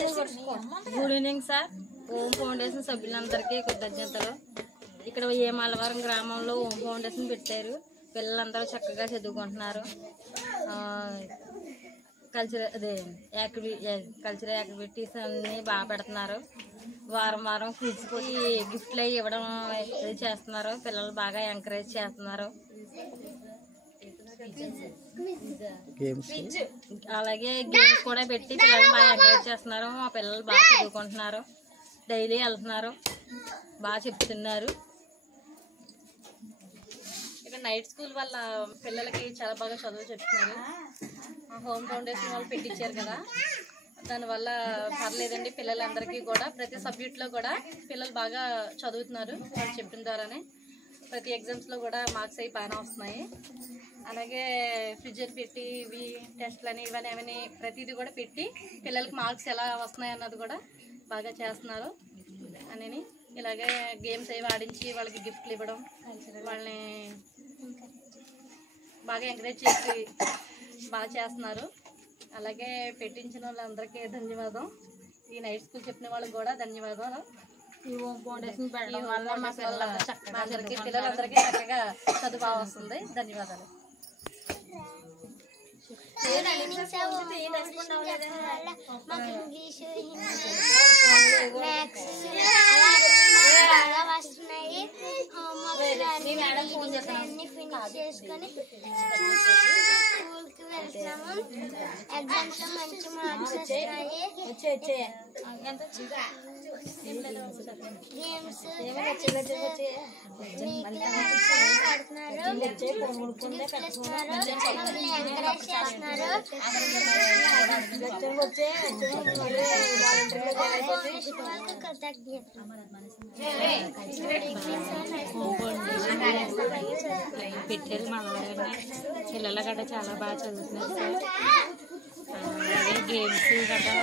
Good evening sir. Om foundation సభ్యులందరికీ కృతజ్ఞతలు. ఇక్కడ ఏ మలవరం గ్రామంలో ఓం ఫౌండేషన్ పెట్టారు. పిల్లలందరూ చక్కగా చదువుకుంటున్నారు. కల్చరల్ యాక్టివిటీస్ అన్నీ బాగా పెడుతున్నారు. వారం వారం కూర్చుపోయి గిఫ్ట్లు అవి ఇవ్వడం ఇది చేస్తున్నారు. పిల్లలు బాగా ఎంకరేజ్ చేస్తున్నారు. అలాగే గేమ్స్ కూడా పెట్టి పిల్లలు బాగా ఎంకరేజ్ చేస్తున్నారు. మా పిల్లలు బాగా చదువుకుంటున్నారు. డైలీ వెళ్తున్నారు, బాగా చెప్తున్నారు. ఇక్కడ నైట్ స్కూల్ వల్ల పిల్లలకి చాలా బాగా చదువు చెప్తున్నారు. హోమ్ ఫౌండేషన్ వాళ్ళు పెట్టించారు కదా, దానివల్ల పర్లేదండి. పిల్లలందరికీ కూడా ప్రతి సబ్జెక్ట్లో కూడా పిల్లలు బాగా చదువుతున్నారు. వాళ్ళు చెప్పిన ద్వారానే ప్రతి ఎగ్జామ్స్లో కూడా మార్క్స్ అవి బాగానే వస్తున్నాయి. అలాగే ఫ్రిడ్జ్ పెట్టి ఇవి టెస్ట్లని ఇవన్నీ అవన్నీ ప్రతిదీ కూడా పెట్టి పిల్లలకి మార్క్స్ ఎలా వస్తున్నాయి అన్నది కూడా బాగా చేస్తున్నారు అని. ఇలాగే గేమ్స్ అవి ఆడించి వాళ్ళకి గిఫ్ట్లు ఇవ్వడం, వాళ్ళని బాగా ఎంకరేజ్ చేసి బాగా చేస్తున్నారు. అలాగే పెట్టించిన వాళ్ళందరికీ ధన్యవాదం. ఈ నైట్ స్కూల్ చెప్పిన వాళ్ళకి కూడా ధన్యవాదాలు. ఈ హోమ్ ఫౌండేషన్ పెట్టడం వల్ల మా పిల్లలందరికీ చక్కగా చదువు బాగా వస్తుంది. ధన్యవాదాలు. వస్తున్నాయి. ఫినిష్ చేసుకొని స్కూల్కి వెళ్తున్నాము. ఎగ్జామ్స్ లో మంచి మార్క్స్ వస్తున్నాయి. గేమ్స్ ఎంకరేజ్ చేస్తున్నారు. పెట్టారు మన పిల్లలు గట్రా చాలా బాగా చదువుతున్నారు సార్. అలాగే గేమ్స్ గట్రా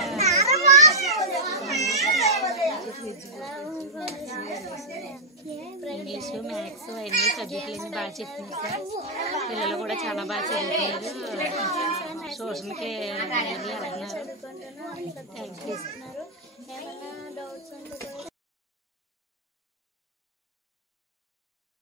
ఇంగ్లీషు మ్యాథ్స్ అవన్నీ సబ్జెక్టులన్నీ బాగా చెప్తున్నారు సార్. పిల్లలు కూడా చాలా బాగా చదువుతున్నారు. ట్యూషన్కి వెళ్తున్నారు. Thank you.